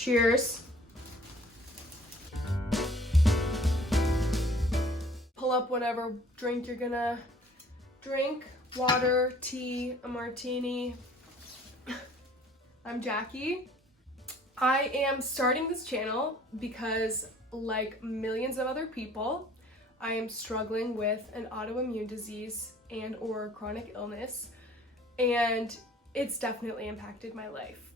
Cheers. Pull up whatever drink you're gonna drink. Water, tea, a martini. I'm Jackie. I am starting this channel because, like millions of other people, I am struggling with an autoimmune disease and or chronic illness, and it's definitely impacted my life.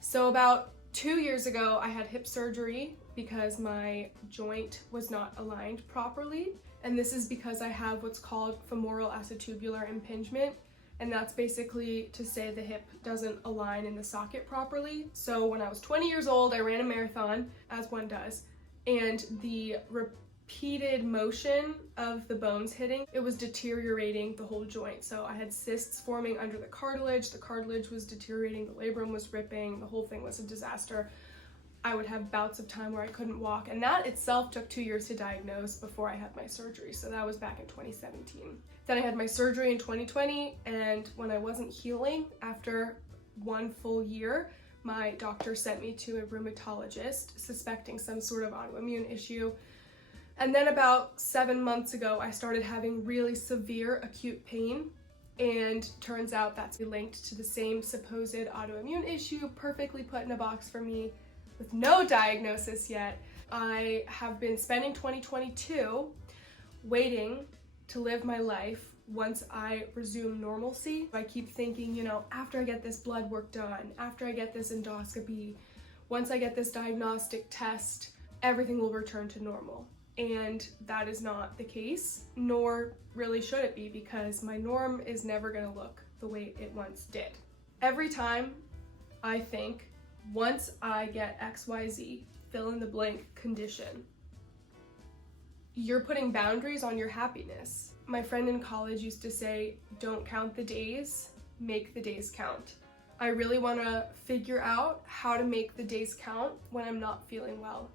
So about 2 years ago, I had hip surgery because my joint was not aligned properly. And this is because I have what's called femoral acetabular impingement. And that's basically to say the hip doesn't align in the socket properly. So when I was 20 years old, I ran a marathon, as one does. And the repeated motion of the bones hitting, it was deteriorating the whole joint. So I had cysts forming under the cartilage was deteriorating, the labrum was ripping, the whole thing was a disaster. I would have bouts of time where I couldn't walk, and that itself took 2 years to diagnose before I had my surgery. So that was back in 2017. Then I had my surgery in 2020, and when I wasn't healing after 1 full year, my doctor sent me to a rheumatologist suspecting some sort of autoimmune issue. And then about 7 months ago, I started having really severe acute pain, and turns out that's linked to the same supposed autoimmune issue, perfectly put in a box for me with no diagnosis yet. I have been spending 2022 waiting to live my life once I resume normalcy. I keep thinking, after I get this blood work done, after I get this endoscopy, once I get this diagnostic test, everything will return to normal. And that is not the case, nor really should it be, because my norm is never gonna look the way it once did. Every time I think, once I get XYZ, fill in the blank condition, you're putting boundaries on your happiness. My friend in college used to say, don't count the days, make the days count. I really wanna figure out how to make the days count when I'm not feeling well,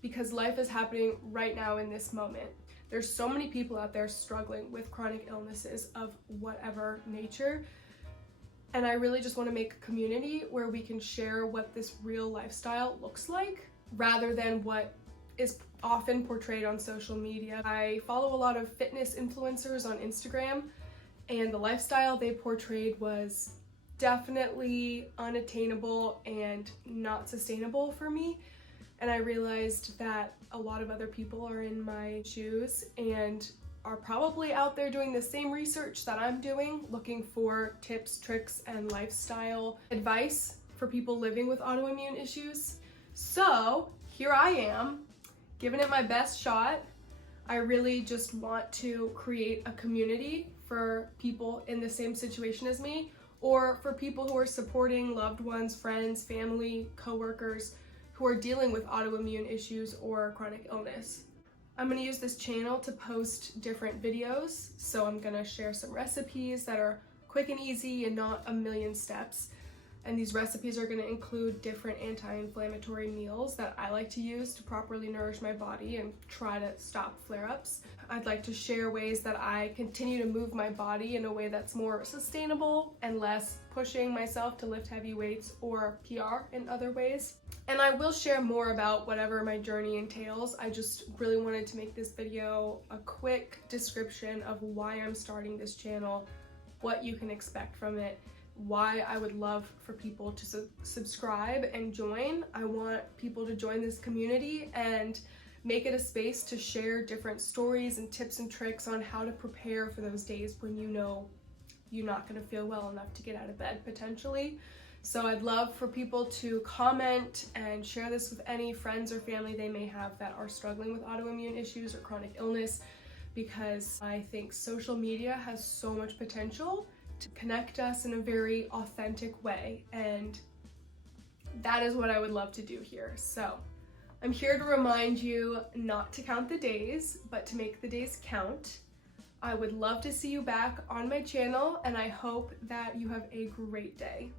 because life is happening right now in this moment. There's so many people out there struggling with chronic illnesses of whatever nature. And I really just want to make a community where we can share what this real lifestyle looks like, rather than what is often portrayed on social media. I follow a lot of fitness influencers on Instagram, and the lifestyle they portrayed was definitely unattainable and not sustainable for me. And I realized that a lot of other people are in my shoes and are probably out there doing the same research that I'm doing, looking for tips, tricks, and lifestyle advice for people living with autoimmune issues. So here I am, giving it my best shot. I really just want to create a community for people in the same situation as me, or for people who are supporting loved ones, friends, family, coworkers who are dealing with autoimmune issues or chronic illness. I'm gonna use this channel to post different videos. So I'm gonna share some recipes that are quick and easy and not a million steps. And these recipes are gonna include different anti-inflammatory meals that I like to use to properly nourish my body and try to stop flare-ups. I'd like to share ways that I continue to move my body in a way that's more sustainable and less pushing myself to lift heavy weights or PR in other ways. And I will share more about whatever my journey entails. I just really wanted to make this video a quick description of why I'm starting this channel, what you can expect from it, why I would love for people to subscribe and join. I want people to join this community and make it a space to share different stories and tips and tricks on how to prepare for those days when you know you're not going to feel well enough to get out of bed potentially. So I'd love for people to comment and share this with any friends or family they may have that are struggling with autoimmune issues or chronic illness, because I think social media has so much potential to connect us in a very authentic way, and that is what I would love to do here. So I'm here to remind you not to count the days, but to make the days count. I would love to see you back on my channel, and I hope that you have a great day.